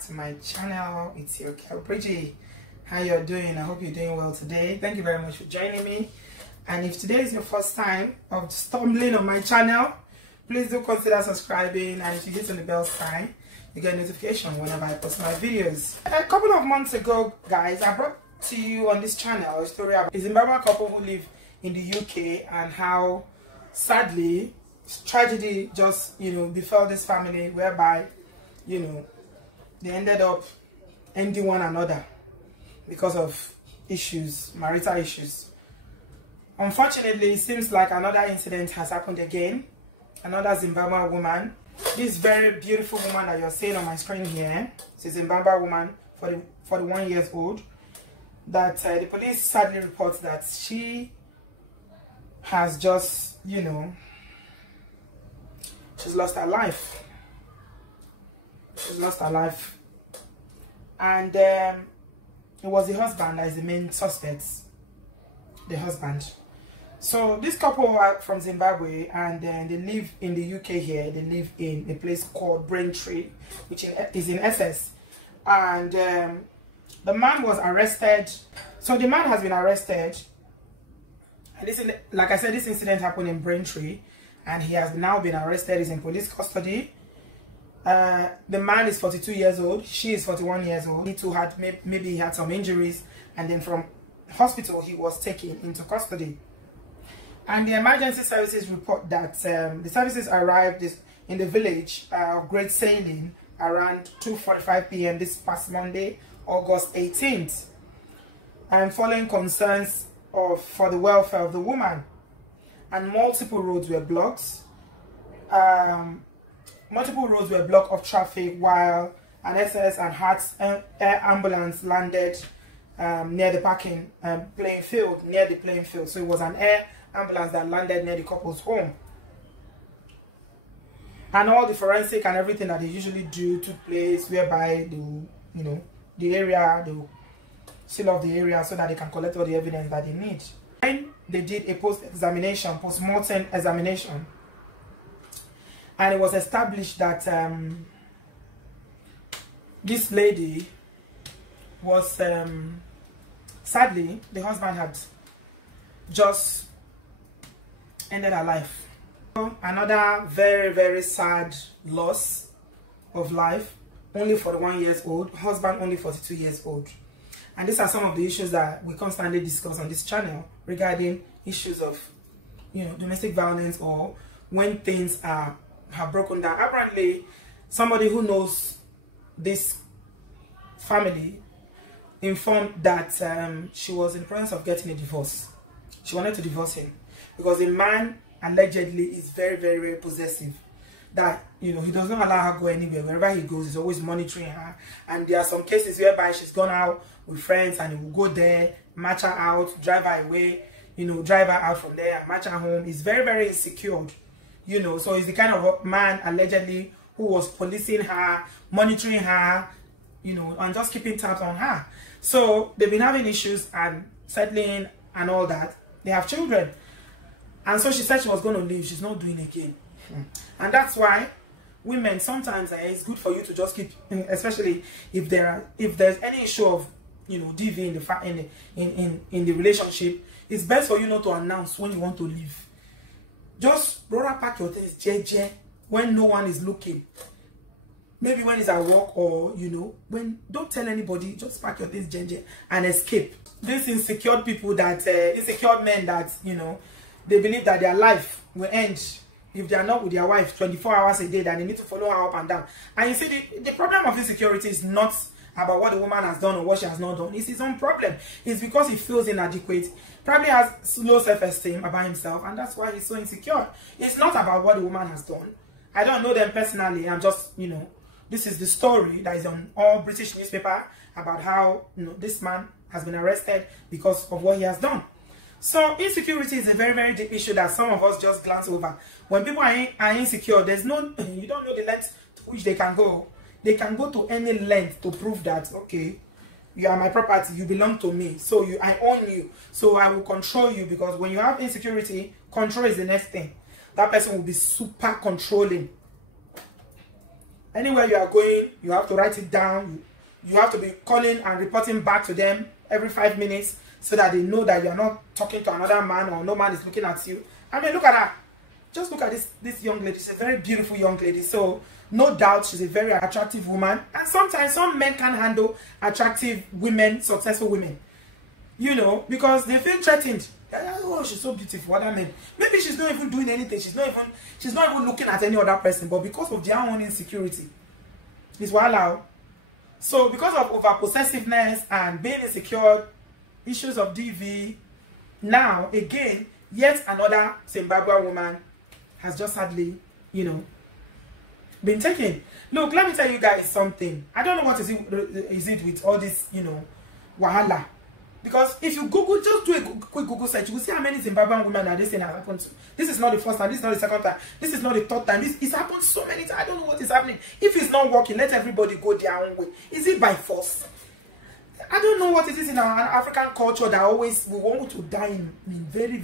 back to my channel. It's your girl Bridgie. How you're doing? I hope you're doing well today. Thank you very much for joining me. And if today is your first time of stumbling on my channel, please do consider subscribing, and if you hit on the bell sign, you get notification whenever I post my videos. A couple of months ago, guys, I brought to you on this channel a story about a Zimbabwean couple who live in the UK and how sadly tragedy just befell this family, whereby they ended up ending one another because of issues, marital issues. Unfortunately, it seems like another incident has happened again. Another Zimbabwean woman, this very beautiful woman that you're seeing on my screen here, she's a Zimbabwean woman, 41 years old, that the police sadly reports that she has just, she's lost her life. She's lost her life. And it was the husband that is the main suspect. The husband. So this couple are from Zimbabwe, and they live in the UK here. They live in a place called Braintree, which is in Essex. And the man was arrested. So the man has been arrested. And this, like I said, this incident happened in Braintree, and he has now been arrested. He's in police custody. The man is 42 years old. She is 41 years old. He too had maybe he had some injuries, and then from hospital he was taken into custody. And the emergency services report that the services arrived in the village of Great Sailing around 2:45 p.m. this past Monday, August 18th, and following concerns for the welfare of the woman. And multiple roads were blocked. Multiple roads were blocked of traffic while an SS and Hearts air ambulance landed near the playing field. So it was an air ambulance that landed near the couple's home. And all the forensic and everything that they usually do took place, whereby they will seal off the area so that they can collect all the evidence that they need. And they did a post-mortem examination. And it was established that this lady was, sadly, the husband had just ended her life. Another very, very sad loss of life, only 41 years old, husband only 42 years old. And these are some of the issues that we constantly discuss on this channel regarding issues of, domestic violence, or when things have broken down. Apparently, somebody who knows this family informed that she was in the process of getting a divorce. She wanted to divorce him because the man allegedly is very, very, very possessive. That he does not allow her go anywhere. Wherever he goes, he's always monitoring her. And there are some cases whereby she's gone out with friends and he will go there, match her out, drive her away, drive her out from there and match her home. He's very, very insecure. So he's the kind of man allegedly who was policing her, monitoring her, and just keeping tabs on her. So they've been having issues and settling and all that. They have children. And so she said she was going to leave. She's not doing it again. And that's why women, sometimes it's good for you to just keep, especially if there's any issue of DV in the relationship, it's best for you not to announce when you want to leave. Just brother, pack your things JJ when no one is looking. Maybe when it's at work, or don't tell anybody. Just pack your things JJ and escape. These insecure people, insecure men that they believe that their life will end if they are not with their wife 24 hours a day, that they need to follow her up and down. And you see, the problem of insecurity is not about what the woman has done or what she has not done. It's his own problem. It's because he feels inadequate, probably has low self-esteem about himself, and that's why he's so insecure. It's not about what the woman has done. I don't know them personally. I'm just, this is the story that is on all British newspaper about how, this man has been arrested because of what he has done. So insecurity is a very, very deep issue that some of us just glance over. When people are insecure, you don't know the length to which they can go. They can go to any length to prove that, okay, you are my property, you belong to me, so I own you, so I will control you. Because when you have insecurity, control is the next thing. That person will be super controlling. Anywhere you are going, you have to write it down. You have to be calling and reporting back to them every 5 minutes so that they know that you are not talking to another man or no man is looking at you. I mean, look at her. Just look at this young lady. She's a very beautiful young lady. So no doubt she's a very attractive woman. And sometimes some men can't handle attractive women, successful women. You know, because they feel threatened. Oh, she's so beautiful. Other men, maybe she's not even doing anything. She's not even looking at any other person. But because of their own insecurity, it's wow. So because of over possessiveness and being insecure, issues of DV, now again, yet another Zimbabwean woman has just sadly, you know, been taken. Look, let me tell you guys something. I don't know what is it with all this, you know, wahala. Because if you Google, just do a quick Google search, you will see how many Zimbabwean women are this thing has happened to. This is not the first time, this is not the second time, this is not the third time. It's happened so many times. I don't know what is happening. If it's not working, let everybody go their own way. Is it by force? I don't know what it is in our African culture that always we want to die in very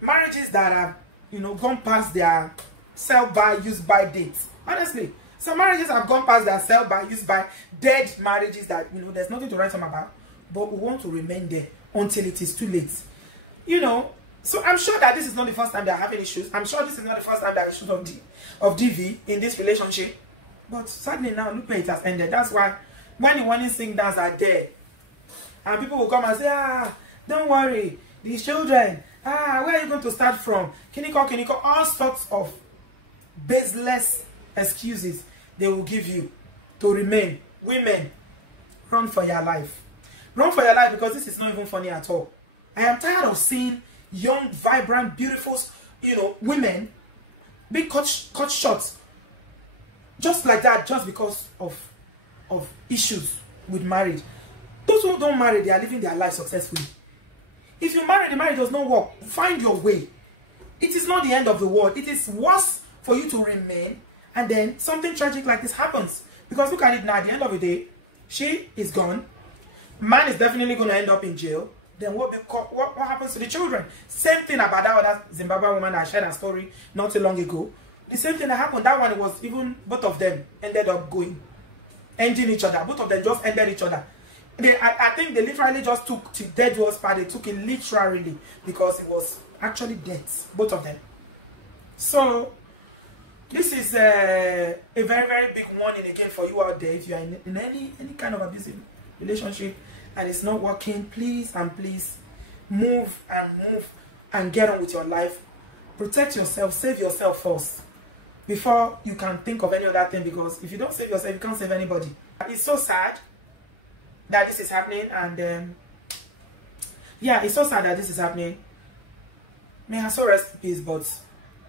marriages that have, you know, gone past their sell-by, use-by dates. Honestly, some marriages have gone past their sell-by, use-by, dead marriages that, you know, there's nothing to write them about. But we want to remain there until it is too late. You know, so I'm sure that this is not the first time they're having issues. I'm sure this is not the first time there are issues of DV in this relationship. But sadly now, look where it has ended. That's why when the warning signals are there, and people will come and say, don't worry, these children, where are you going to start from? Kiniko, all sorts of baseless excuses they will give you to remain. Women, run for your life. Run for your life, because this is not even funny at all. I am tired of seeing young, vibrant, beautiful, you know, women be cut short just like that, just because of issues with marriage. Those who don't marry, they are living their life successfully. If you marry, the marriage does not work. Find your way. It is not the end of the world. It is worse for you to remain and then something tragic like this happens. Because look at it now, at the end of the day, she is gone. Man is definitely going to end up in jail. Then what happens to the children? Same thing about that other Zimbabwean woman that shared a story not too long ago. The same thing that happened. That one was even, both of them ended up ending each other. Both of them just ended each other. I think they literally just took to dead was part. They took it literally because it was actually death. Both of them. So this is a very big warning again for you out there. If you are in any kind of abusive relationship and it's not working, please move and get on with your life. Protect yourself, save yourself first before you can think of any other thing, because if you don't save yourself, you can't save anybody. It's so sad that this is happening, and yeah, it's so sad that this is happening. May her soul rest in peace, but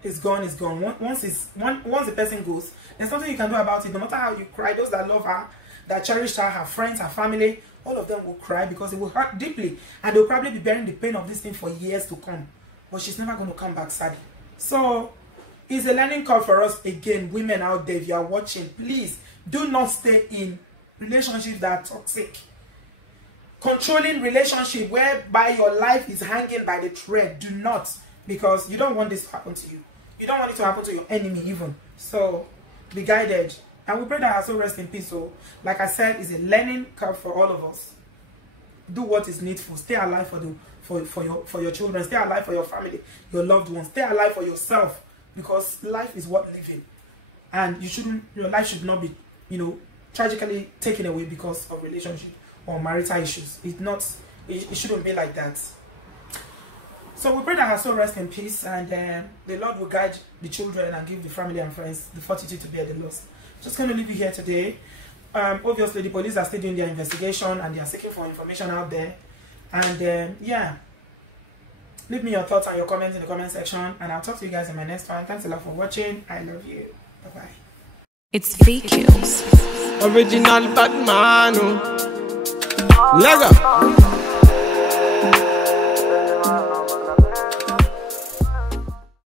it's gone, it's gone. Once the person goes, there's nothing you can do about it. No matter how you cry, those that love her, that cherish her, her friends, her family, all of them will cry because it will hurt deeply, and they'll probably be bearing the pain of this thing for years to come. But she's never going to come back, sadly. So it's a learning curve for us again. Women out there, if you are watching, please do not stay in relationships that are toxic. Controlling relationship whereby your life is hanging by the thread. Do not, because you don't want this to happen to you. You don't want it to happen to your enemy even. So be guided, and we pray that her soul rest in peace. So like I said, it's a learning curve for all of us. Do what is needful. Stay alive for your children. Stay alive for your family, your loved ones. Stay alive for yourself, because life is worth living, and your life should not be, you know, tragically taken away because of relationship or marital issues. It shouldn't be like that. So we pray that her soul rest in peace, and the Lord will guide the children and give the family and friends the fortitude to bear the loss. Just going to leave you here today. Obviously the police are still doing their investigation and they are seeking for information out there, and yeah, leave me your thoughts and your comments in the comment section, and I'll talk to you guys in my next one. Thanks a lot for watching. I love you. Bye bye. It's VQs. Original Batman. Lego.